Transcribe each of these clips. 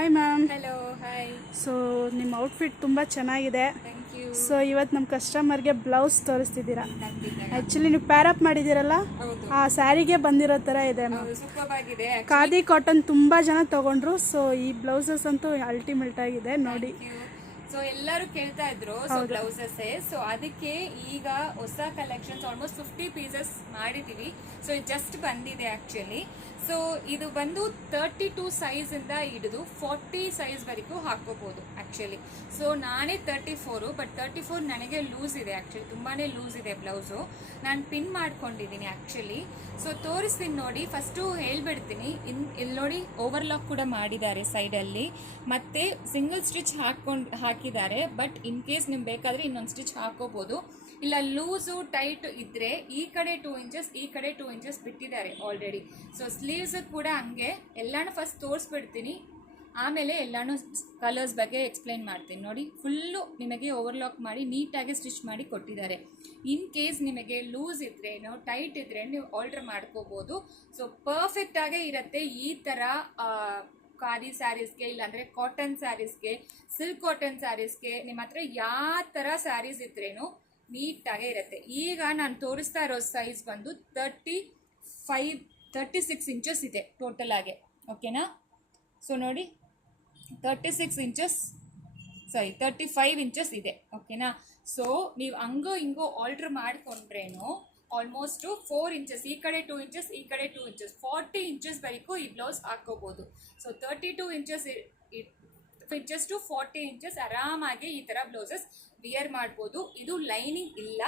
Hi ma'am. Hello, hi. So ನಿಮ್ಮ outfit ತುಂಬ ಚೆನ್ನಾಗಿದೆ. Thank you. ಸೊ ಇವತ್ತು ನಮ್ಮ ಕಸ್ಟಮರ್ಗೆ ಬ್ಲೌಸ್ ತೋರಿಸ್ತಿದ್ದೀರಾ. ಖಂಡಿತ. ಆ್ಯಕ್ಚುಲಿ ನೀವು ಪ್ಯಾರಪ್ ಮಾಡಿದ್ದೀರಲ್ಲ, ಹೌದು, ಆ ಸ್ಯಾರಿಗೆ ಬಂದಿರೋ ಥರ ಇದೆ ಮ್ಯಾಮ್. ಹೌದು, ಸೂಪರ್ ಆಗಿದೆ. ಖಾದಿ ಕಾಟನ್ ತುಂಬ ಜನ ತೊಗೊಂಡ್ರು. ಸೊ ಈ ಬ್ಲೌಸಸ್ ಅಂತೂ ಅಲ್ಟಿಮೇಟ್ ಆಗಿದೆ ನೋಡಿ. ಸೊ ಎಲ್ಲರೂ ಕೇಳ್ತಾ ಇದ್ರು ಬ್ಲೌಸಸ್. ಸೊ ಅದಕ್ಕೆ ಈಗ ಹೊಸ ಕಲೆಕ್ಷನ್ಸ್ ಆಲ್ಮೋಸ್ಟ್ 50 ಪೀಸಸ್ ಮಾಡಿದೀವಿ. ಸೊ ಇದು ಜಸ್ಟ್ ಬಂದಿದೆ ಆಕ್ಚುಲಿ. ಸೊ ಇದು ಬಂದು 32 ಸೈಜ್ ಇಂದ ಹಿಡಿದು 40 ಸೈಜ್ ವರೆಗೂ ಹಾಕೋಬಹುದು ಆಕ್ಚುಲಿ. ಸೊ ನಾನೇ 34, ಬಟ್ 34 ನನಗೆ ಲೂಸ್ ಇದೆ ಆಕ್ಚುಲಿ, ತುಂಬಾನೇ ಲೂಸ್ ಇದೆ ಬ್ಲೌಸು. ನಾನು ಪಿನ್ ಮಾಡ್ಕೊಂಡಿದ್ದೀನಿ ಆಕ್ಚುಲಿ. ಸೊ ತೋರಿಸ್ತೀನಿ ನೋಡಿ. ಫಸ್ಟು ಹೇಳ್ಬಿಡ್ತೀನಿ, ಇಲ್ಲಿ ನೋಡಿ ಓವರ್ಲಾಕ್ ಕೂಡ ಮಾಡಿದ್ದಾರೆ ಸೈಡಲ್ಲಿ, ಮತ್ತೆ ಸಿಂಗಲ್ ಸ್ಟಿಚ್ ಹಾಕಿದ್ದಾರೆ. ಬಟ್ ಇನ್ ಕೇಸ್ ನಿಮ್ಗೆ ಬೇಕಾದ್ರೆ ಇನ್ನೊಂದು ಸ್ಟಿಚ್ ಹಾಕೋಬಹುದು. ಇಲ್ಲ ಲೂಸು ಟೈಟ್ ಇದ್ರೆ ಈ ಕಡೆ 2 ಇಂಚಸ್, ಈ ಕಡೆ 2 ಇಂಚಸ್ ಬಿಟ್ಟಿದ್ದಾರೆ ಆಲ್ರೆಡಿ. ಸೊ ಸ್ಲೀವ್ಸ್ ಕೂಡ ಹಂಗೆ. ಎಲ್ಲಾನು ಫಸ್ಟ್ ತೋರಿಸ್ಬಿಡ್ತೀನಿ, ಆಮೇಲೆ ಎಲ್ಲಾನು ಕಲರ್ಸ್ ಬಗ್ಗೆ ಎಕ್ಸ್ಪ್ಲೈನ್ ಮಾಡ್ತೀನಿ ನೋಡಿ. ಫುಲ್ಲು ನಿಮಗೆ ಓವರ್ಲಾಕ್ ಮಾಡಿ ನೀಟಾಗಿ ಸ್ಟಿಚ್ ಮಾಡಿ ಕೊಟ್ಟಿದ್ದಾರೆ. ಇನ್ ಕೇಸ್ ನಿಮಗೆ ಲೂಸ್ ಇದ್ರೇನು ಟೈಟ್ ಇದ್ರೆ ನೀವು ಆಲ್ಟರ್ ಮಾಡ್ಕೋಬಹುದು. ಸೊ ಪರ್ಫೆಕ್ಟ್ ಆಗೇ ಇರುತ್ತೆ. ಈ ಥರ ಖಾದಿ ಸ್ಯಾರೀಸ್ಗೆ, ಇಲ್ಲಾಂದರೆ ಕಾಟನ್ ಸ್ಯಾರೀಸ್ಗೆ, ಸಿಲ್ಕ್ ಕಾಟನ್ ಸ್ಯಾರೀಸ್ಗೆ, ನಿಮ್ಮ ಹತ್ರ ಯಾವ ಥರ ಸ್ಯಾರೀಸ್ ಇದ್ರೇನು ನೀಟಾಗೇ ಇರುತ್ತೆ. ಈಗ ನಾನು ತೋರಿಸ್ತಾ ಇರೋ ಸೈಜ್ ಬಂದು 36 ಇಂಚಸ್ ಇದೆ ಟೋಟಲ್ ಆಗಿ, ಓಕೆನಾ? ಸೊ ನೋಡಿ 35 ಇಂಚಸ್ ಇದೆ, ಓಕೆನಾ? ಸೊ ನೀವು ಹಂಗೋ ಹಿಂಗೋ ಆಲ್ಟ್ರ್ ಮಾಡ್ಕೊಂಡ್ರೇನು ಆಲ್ಮೋಸ್ಟ್ 4 ಇಂಚಸ್, ಈ ಕಡೆ 2 ಇಂಚಸ್, ಈ ಕಡೆ 2 ಇಂಚಸ್, 40 ಇಂಚಸ್ ವರೆಗೂ ಈ ಬ್ಲೌಸ್ ಹಾಕೋಬಹುದು. ಸೊ 32 ಇಂಚಸ್ ಟು 40 ಇಂಚಸ್ ಆರಾಮಾಗಿ ಈ ಥರ ಬ್ಲೌಸಸ್ ವಿಯರ್ ಮಾಡ್ಬೋದು. ಇದು ಲೈನಿಂಗ್ ಇಲ್ಲ,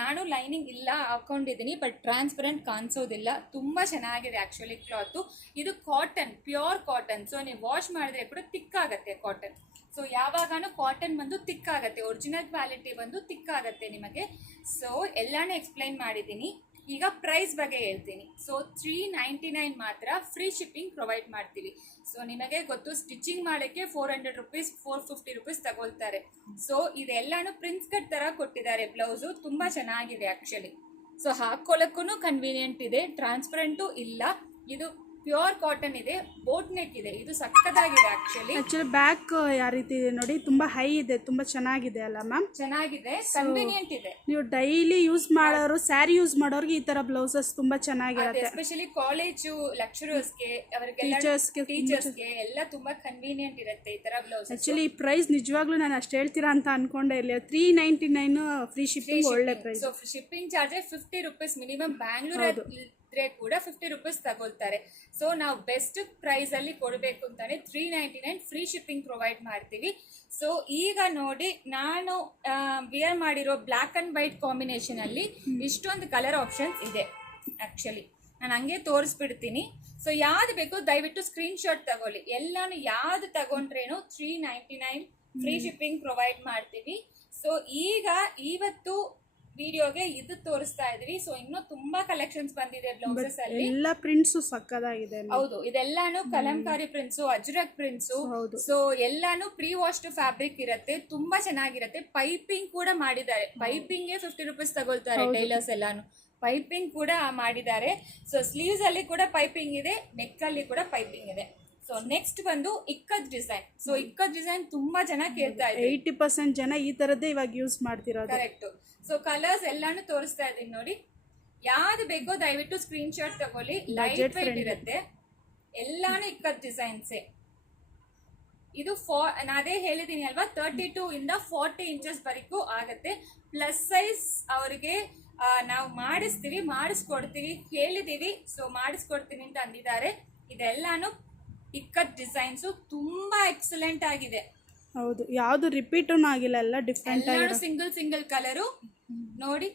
ನಾನು ಲೈನಿಂಗ್ ಇಲ್ಲ ಹಾಕೊಂಡಿದ್ದೀನಿ, ಬಟ್ ಟ್ರಾನ್ಸ್ಪರೆಂಟ್ ಕಾಣಿಸೋದಿಲ್ಲ. ತುಂಬ ಚೆನ್ನಾಗಿದೆ ಆ್ಯಕ್ಚುಲಿ ಕ್ಲಾತು. ಇದು ಕಾಟನ್, ಪ್ಯೂರ್ ಕಾಟನ್. ಸೊ ನೀವು ವಾಶ್ ಮಾಡಿದ್ರೆ ಕೂಡ ತಿಕ್ಕಾಗತ್ತೆ ಕಾಟನ್. ಸೊ ಯಾವಾಗಾನು ಕಾಟನ್ ಬಂದು ತಿಕ್ಕಾಗತ್ತೆ, ಒರಿಜಿನಲ್ ಕ್ವಾಲಿಟಿ ಬಂದು ತಿಕ್ಕಾಗತ್ತೆ ನಿಮಗೆ. ಸೊ ಎಲ್ಲಾನು ಎಕ್ಸ್ಪ್ಲೈನ್ ಮಾಡಿದ್ದೀನಿ. ಈಗ ಪ್ರೈಸ್ ಬಗ್ಗೆ ಹೇಳ್ತೀನಿ. ಸೊ 399 ಮಾತ್ರ, ಫ್ರೀ ಶಿಪ್ಪಿಂಗ್ ಪ್ರೊವೈಡ್ ಮಾಡ್ತೀವಿ. ಸೊ ನಿಮಗೆ ಗೊತ್ತು, ಸ್ಟಿಚಿಂಗ್ ಮಾಡೋಕ್ಕೆ 400 ರುಪೀಸ್, 450 ರುಪೀಸ್ ತಗೊಳ್ತಾರೆ. ಸೊ ಇದೆಲ್ಲಾನು ಪ್ರಿನ್ಸ್ ಕಟ್ ಥರ ಕೊಟ್ಟಿದ್ದಾರೆ ಬ್ಲೌಸು. ತುಂಬ ಚೆನ್ನಾಗಿದೆ ಆ್ಯಕ್ಚುಲಿ. ಸೊ ಹಾಕ್ಕೊಳ್ಳೋಕ್ಕೂ ಕನ್ವೀನಿಯೆಂಟ್ ಇದೆ, ಟ್ರಾನ್ಸ್ಪರೆಂಟು ಇಲ್ಲ. ಇದು ಪ್ಯೂರ್ ಕಾಟನ್ ಇದೆ, ಬೋಟ್ ನೆಕ್ ಇದೆ. ಇದು ಸಕ್ಕತ್ತಾಗಿದೆ ಆಕ್ಚುಲಿ ಬ್ಯಾಕ್ ಯಾವ ರೀತಿ ಇದೆ ನೋಡಿ, ತುಂಬಾ ಹೈ ಇದೆ, ತುಂಬಾ ಚೆನ್ನಾಗಿದೆ ಅಲ್ಲ ಮ್ಯಾಮ್? ಚೆನ್ನಾಗಿದೆ, ಕನ್ವೀನಿಯೆಂಟ್ ಇದೆ. ನೀವು ಡೈಲಿ ಯೂಸ್ ಮಾಡೋರು, ಸ್ಯಾರಿ ಯೂಸ್ ಮಾಡೋರಿಗೆ ಈ ತರ ಬ್ಲೌಸಸ್ ತುಂಬಾ ಚೆನ್ನಾಗಿರುತ್ತೆ. ಎಸ್ಪೆಷಲಿ ಕಾಲೇಜು ಲೆಕ್ಚರರ್ಸ್ಗೆ, ಅವರಿಗೆಲ್ಲ ಟೀಚರ್ಸ್ಗೆ ಎಲ್ಲ ತುಂಬಾ ಕನ್ವೀನಿಯೆಂಟ್ ಇರುತ್ತೆ ಈ ತರ ಬ್ಲೌಸ್. ಆಕ್ಚುಲಿ ಈ ಪ್ರೈಸ್ ನಿಜವಾಗ್ಲೂ ನಾನು ಅಷ್ಟು ಹೇಳ್ತೀರಾ ಅಂತ ಅನ್ಕೊಂಡೆ ಇಲ್ಲ. 399 ಫ್ರೀ ಶಿಪ್ಪಿಂಗ್, ಒಳ್ಳೆ price. So shipping charge 50 rupees minimum. Bangalore ಇದ್ರೆ ಕೂಡ 50 ರುಪೀಸ್ ತಗೊಳ್ತಾರೆ. ಸೊ ನಾವು ಬೆಸ್ಟ್ ಪ್ರೈಸ್ ಅಲ್ಲಿ ಕೊಡಬೇಕು ಅಂತಾನೆ 399 ಫ್ರೀ ಶಿಪ್ಪಿಂಗ್ ಪ್ರೊವೈಡ್ ಮಾಡ್ತೀವಿ. ಸೊ ಈಗ ನೋಡಿ, ನಾನು ವಿಯರ್ ಮಾಡಿರೋ ಬ್ಲ್ಯಾಕ್ ಅಂಡ್ ವೈಟ್ ಕಾಂಬಿನೇಷನ್ ಅಲ್ಲಿ ಇಷ್ಟೊಂದು ಕಲರ್ ಆಪ್ಷನ್ಸ್ ಇದೆ ಆಕ್ಚುಲಿ. ನಾನು ಹಂಗೆ ತೋರಿಸ್ಬಿಡ್ತೀನಿ. ಸೊ ಯಾವ್ದು ಬೇಕೋ ದಯವಿಟ್ಟು ಸ್ಕ್ರೀನ್ ಶಾಟ್ ತಗೊಳ್ಳಿ. ಎಲ್ಲಾನು ಯಾವ್ದು ತಗೊಂಡ್ರೇನು 399 ಫ್ರೀ ಶಿಪ್ಪಿಂಗ್ ಪ್ರೊವೈಡ್ ಮಾಡ್ತೀವಿ. ಸೊ ಈಗ ಇವತ್ತು ವಿಡಿಯೋಗೆ ಇದು ತೋರಿಸ್ತಾ ಇದೀವಿ. ಸೊ ಇನ್ನೂ ತುಂಬಾ ಕಲೆಕ್ಷನ್ಸ್ ಬಂದಿದೆ ಬ್ಲೌಸಸ್ ಅಲ್ಲಿ. ಎಲ್ಲ ಪ್ರಿಂಟ್ಸ್ ಸಕ್ಕದಾಗಿದೆ. ಹೌದು, ಇದೆಲ್ಲಾನು Kalamkari prints, Ajrak prints. So ಎಲ್ಲಾನು ಪ್ರೀ ವಾಶ್ಡ್ ಫ್ಯಾಬ್ರಿಕ್ ಇರುತ್ತೆ, ತುಂಬಾ ಚೆನ್ನಾಗಿರುತ್ತೆ. ಪೈಪಿಂಗ್ ಕೂಡ ಮಾಡಿದ್ದಾರೆ. ಪೈಪಿಂಗ್ 50 ರುಪೀಸ್ ತಗೊಳ್ತಾರೆ ಟೈಲರ್ಸ್. ಎಲ್ಲಾನು ಪೈಪಿಂಗ್ ಕೂಡ ಮಾಡಿದ್ದಾರೆ. ಸೊ ಸ್ಲೀವ್ಸ್ ಅಲ್ಲಿ ಕೂಡ ಪೈಪಿಂಗ್ ಇದೆ, ನೆಕ್ ಅಲ್ಲಿ ಕೂಡ ಪೈಪಿಂಗ್ ಇದೆ. ಸೊ ನೆಕ್ಸ್ಟ್ ಬಂದು ikat design. So ikat design ತುಂಬಾ ಜನ ಕೇಳ್ತಾ ಇದ್ದಾರೆ. 80% ಜನ ಈ ತರದ್ದೇ ಇವಾಗ ಯೂಸ್ ಮಾಡ್ತಿರೋದು. ಕರೆಕ್ಟ್. ಸೊ ಕಲರ್ಸ್ ಎಲ್ಲಾನು ತೋರಿಸ್ತಾ ಇದೀನಿ ನೋಡಿ. ಯಾವ್ದು ಬೇಕೋ ದಯವಿಟ್ಟು ಸ್ಕ್ರೀನ್ ಶಾಟ್ ತಗೊಳ್ಳಿ. ಲೈಟ್ ವೇಟ್ ಇರುತ್ತೆ, ಎಲ್ಲಾನು ಇಕ್ಕತ್ ಡಿಸೈನ್ಸೇ. ಇದು ಅದೇ ಹೇಳಿದೀನಿ ಅಲ್ವಾ, 32 ಇಂದ 40 ಇಂಚಸ್ ವರೆಗೂ ಆಗತ್ತೆ. ಪ್ಲಸ್ ಸೈಜ್ ಅವರಿಗೆ ನಾವು ಮಾಡಿಸ್ಕೊಡ್ತೀವಿ, ಹೇಳಿದೀವಿ. ಸೊ ಮಾಡಿಸ್ಕೊಡ್ತೀನಿ ಅಂತ ಅಂದಿದ್ದಾರೆ. ಇದೆಲ್ಲಾನು ಇಕ್ಕತ್ ಡಿಸೈನ್ಸು, ತುಂಬಾ ಎಕ್ಸಲೆಂಟ್ ಆಗಿದೆ. ಹೌದು, ಯಾವ್ದು ರಿಪೀಟ್ ಆಗಿಲ್ಲ, ಎಲ್ಲ ಡಿಫ್ರೆಂಟ್ ಆಗಿ ಸಿಂಗಲ್ ಕಲರು ನೋಡಿ.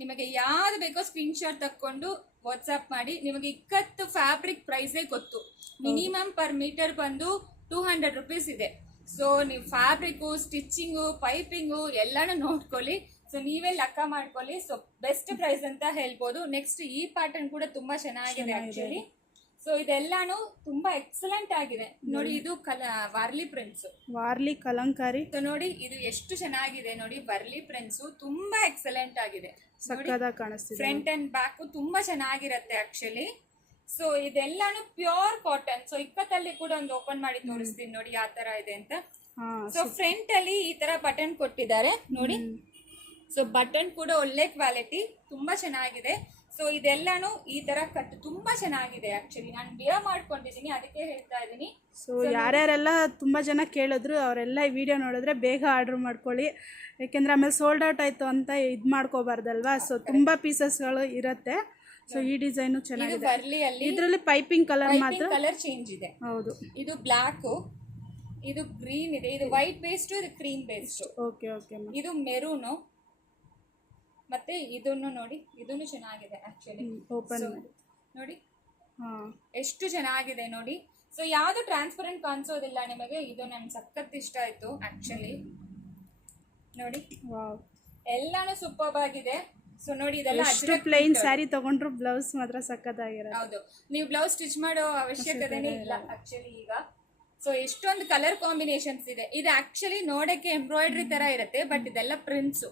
ನಿಮಗೆ ಯಾವ್ದು ಬೇಕೋ ಸ್ಕ್ರೀನ್ ಶಾಟ್ ತಕ್ಕೊಂಡು ವಾಟ್ಸ್ಆಪ್ ಮಾಡಿ. ನಿಮಗೆ ಇಕ್ಕತ್ತು ಫ್ಯಾಬ್ರಿಕ್ ಪ್ರೈಸೇ ಗೊತ್ತು. ಮಿನಿಮಮ್ ಪರ್ ಮೀಟರ್ ಬಂದು 200 ರುಪೀಸ್ ಇದೆ. ಸೊ ನೀವು ಫ್ಯಾಬ್ರಿಕ್, ಸ್ಟಿಚಿಂಗು, ಪೈಪಿಂಗು ಎಲ್ಲಾನು ನೋಡ್ಕೊಳ್ಳಿ. ಸೊ ನೀವೇ ಲೆಕ್ಕ ಮಾಡ್ಕೊಳ್ಳಿ. ಸೊ ಬೆಸ್ಟ್ ಪ್ರೈಸ್ ಅಂತ ಹೇಳ್ಬೋದು. ನೆಕ್ಸ್ಟ್ ಈ ಪ್ಯಾಟರ್ನ್ ಕೂಡ ತುಂಬಾ ಚೆನ್ನಾಗಿದೆ ಆಕ್ಚುಲಿ. ಸೊ ಇದೆಲ್ಲಾನು ತುಂಬಾ ಎಕ್ಸಲೆಂಟ್ ಆಗಿದೆ ನೋಡಿ. ಇದು ವಾರ್ಲಿ ಪ್ರಿಂಟ್ಸ್, ವಾರ್ಲಿ ಕಲಂಕಾರಿ. ಸೊ ನೋಡಿ ಇದು ಎಷ್ಟು ಚೆನ್ನಾಗಿದೆ ನೋಡಿ. ವರ್ಲಿ ಪ್ರಿಂಟ್ಸ್ ತುಂಬಾ ಎಕ್ಸಲೆಂಟ್ ಆಗಿದೆ, ಸಕ್ಕದಾಗಿ ಕಾಣಿಸ್ತಿದೆ. ಫ್ರಂಟ್ ಅಂಡ್ ಬ್ಯಾಕ್ ತುಂಬಾ ಚೆನ್ನಾಗಿರುತ್ತೆ ಆಕ್ಚುಲಿ. ಸೊ ಇದೆಲ್ಲಾನು ಪ್ಯೂರ್ ಕಾಟನ್. ಸೊ ಇಕ್ಕತ್ತಲ್ಲಿ ಕೂಡ ಒಂದು ಓಪನ್ ಮಾಡಿ ತೋರಿಸ್ತೀನಿ ನೋಡಿ ಯಾವ ತರ ಇದೆ ಅಂತ. ಸೊ ಫ್ರಂಟ್ ಅಲ್ಲಿ ಈ ತರ ಬಟನ್ ಕೊಟ್ಟಿದ್ದಾರೆ ನೋಡಿ. ಸೊ ಬಟನ್ ಕೂಡ ಒಳ್ಳೆ ಕ್ವಾಲಿಟಿ, ತುಂಬಾ ಚೆನ್ನಾಗಿದೆ. ಸೊ ಇದೆಲ್ಲಾನು ಈ ತರ ಕಟ್ ತುಂಬಾ ಚೆನ್ನಾಗಿದೆ. ಆಕ್ಚುಲಿ ನಾನು ಬಿಯರ್ ಮಾಡ್ಕೊಂಡಿದ್ದೀನಿ, ಅದಕ್ಕೆ ಹೇಳ್ತಾ ಇದ್ದೀನಿ. ಸೊ ಯಾರ್ಯಾರೆಲ್ಲ ತುಂಬ ಜನ ಕೇಳಿದ್ರು ಅವರೆಲ್ಲ ಈ ವಿಡಿಯೋ ನೋಡಿದ್ರೆ ಬೇಗ ಆರ್ಡ್ರ್ ಮಾಡ್ಕೊಳ್ಳಿ, ಯಾಕೆಂದರೆ ಆಮೇಲೆ ಸೋಲ್ಡ್ ಔಟ್ ಆಯಿತು ಅಂತ ಇದು ಮಾಡ್ಕೋಬಾರ್ದಲ್ವಾ. ಸೊ ತುಂಬ ಪೀಸಸ್ಗಳು ಇರುತ್ತೆ. ಸೊ ಈ ಡಿಸೈನು ಚೆನ್ನಾಗಿದೆ. ಇದರಲ್ಲಿ ಪೈಪಿಂಗ್ ಕಲರ್ ಮಾತ್ರ ಕಲರ್ ಚೇಂಜ್ ಇದೆ. ಹೌದು, ಇದು ಬ್ಲ್ಯಾಕ್, ಇದು ಗ್ರೀನ್ ಇದೆ, ಇದು ವೈಟ್ ಬೇಸ್ಡ್, ಇದು ಕ್ರೀಮ್ ಬೇಸ್ಡ್. Okay okay. ಇದು ಮೆರೂನು, ಮತ್ತೆ ಇದನ್ನು ನೋಡಿ, ಇದನ್ನು ಚೆನ್ನಾಗಿದೆ ಆಕ್ಚುಲಿ. ಓಪನ್ ನೋಡಿ ಎಷ್ಟು ಚೆನ್ನಾಗಿದೆ ನೋಡಿ. ಸೊ ಯಾವ್ದು ಟ್ರಾನ್ಸ್ಪರೆಂಟ್ ಕಾಣಿಸೋದಿಲ್ಲ ನಿಮಗೆ. ಇದು ನನ್ಗೆ ಸಖತ್ ಇಷ್ಟ ಆಯ್ತು ಆಕ್ಚುಲಿ. ನೋಡಿ ಎಲ್ಲಾನು ಸೂಪರ್ ಆಗಿದೆ. ಸೊ ನೋಡಿ ಇದೆಲ್ಲ ಪ್ಲೈನ್ ಸ್ಯಾರಿ ತಗೊಂಡ್ರು ಬ್ಲೌಸ್ ಮಾತ್ರ ಸಖತ್ತಾಗಿರೋದು. ಹೌದು, ನೀವು ಬ್ಲೌಸ್ ಸ್ಟಿಚ್ ಮಾಡೋ ಅವಶ್ಯಕತೆನೇ ಇಲ್ಲ ಆಕ್ಚುಲಿ ಈಗ. ಸೊ ಎಷ್ಟೊಂದು ಕಲರ್ ಕಾಂಬಿನೇಷನ್ಸ್ ಇದೆ. ಇದು ಆಕ್ಚುಲಿ ನೋಡಕ್ಕೆ ಎಂಬ್ರಾಯ್ಡ್ರಿ ತರ ಇರುತ್ತೆ, ಬಟ್ ಇದೆಲ್ಲ ಪ್ರಿಂಟ್ಸ್.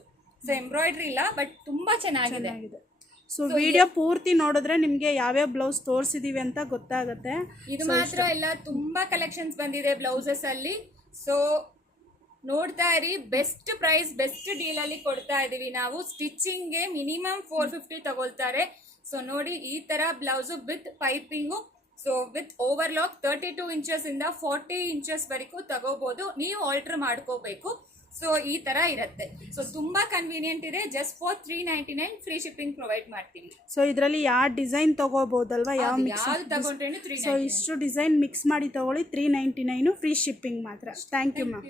ಸೊ ಎಂಬ್ರಾಯ್ಡ್ರಿ ಇಲ್ಲ, ಬಟ್ ತುಂಬಾ ಚೆನ್ನಾಗಿದೆ. ಸೊ ವಿಡಿಯೋ ಪೂರ್ತಿ ನೋಡಿದ್ರೆ ನಿಮಗೆ ಯಾವ್ಯಾವ ಬ್ಲೌಸ್ ತೋರಿಸಿದೀವಿ ಅಂತ ಗೊತ್ತಾಗುತ್ತೆ. ಇದು ಮಾತ್ರ ಇಲ್ಲ, ತುಂಬಾ ಕಲೆಕ್ಷನ್ಸ್ ಬಂದಿದೆ ಬ್ಲೌಸಸ್ ಅಲ್ಲಿ. ಸೊ ನೋಡ್ತಾ ಇರಿ, ಬೆಸ್ಟ್ ಪ್ರೈಸ್ ಬೆಸ್ಟ್ ಡೀಲ್ ಅಲ್ಲಿ ಕೊಡ್ತಾ ಇದೀವಿ ನಾವು. ಸ್ಟಿಚಿಂಗ್ಗೆ ಮಿನಿಮಮ್ 450 ತಗೊಳ್ತಾರೆ. ಸೊ ನೋಡಿ ಈ ತರ blouse with piping, so with overlock 32 inches ಇಂದ 40 ಇಂಚಸ್ ವರೆಗೂ ತಗೋಬಹುದು. ನೀವು ಆಲ್ಟರ್ ಮಾಡ್ಕೋಬೇಕು. ಸೊ ಈ ತರ ಇರುತ್ತೆ. ಸೊ ತುಂಬಾ ಕನ್ವೀನಿಯಂಟ್ ಇದೆ. Just for 399 free shipping provide ಮಾಡ್ತೀವಿ. ಸೊ ಇದರಲ್ಲಿ ಯಾವ ಡಿಸೈನ್ ತಗೋಬಹುದಲ್ವಾ, ಯಾವ್ದು ತಗೊಂಡ್ರೆ. ಸೊ ಇಷ್ಟು ಡಿಸೈನ್ ಮಿಕ್ಸ್ ಮಾಡಿ ತಗೊಳ್ಳಿ, 399 ಫ್ರೀ ಶಿಪ್ಪಿಂಗ್ ಮಾತ್ರ. Thank you ma'am.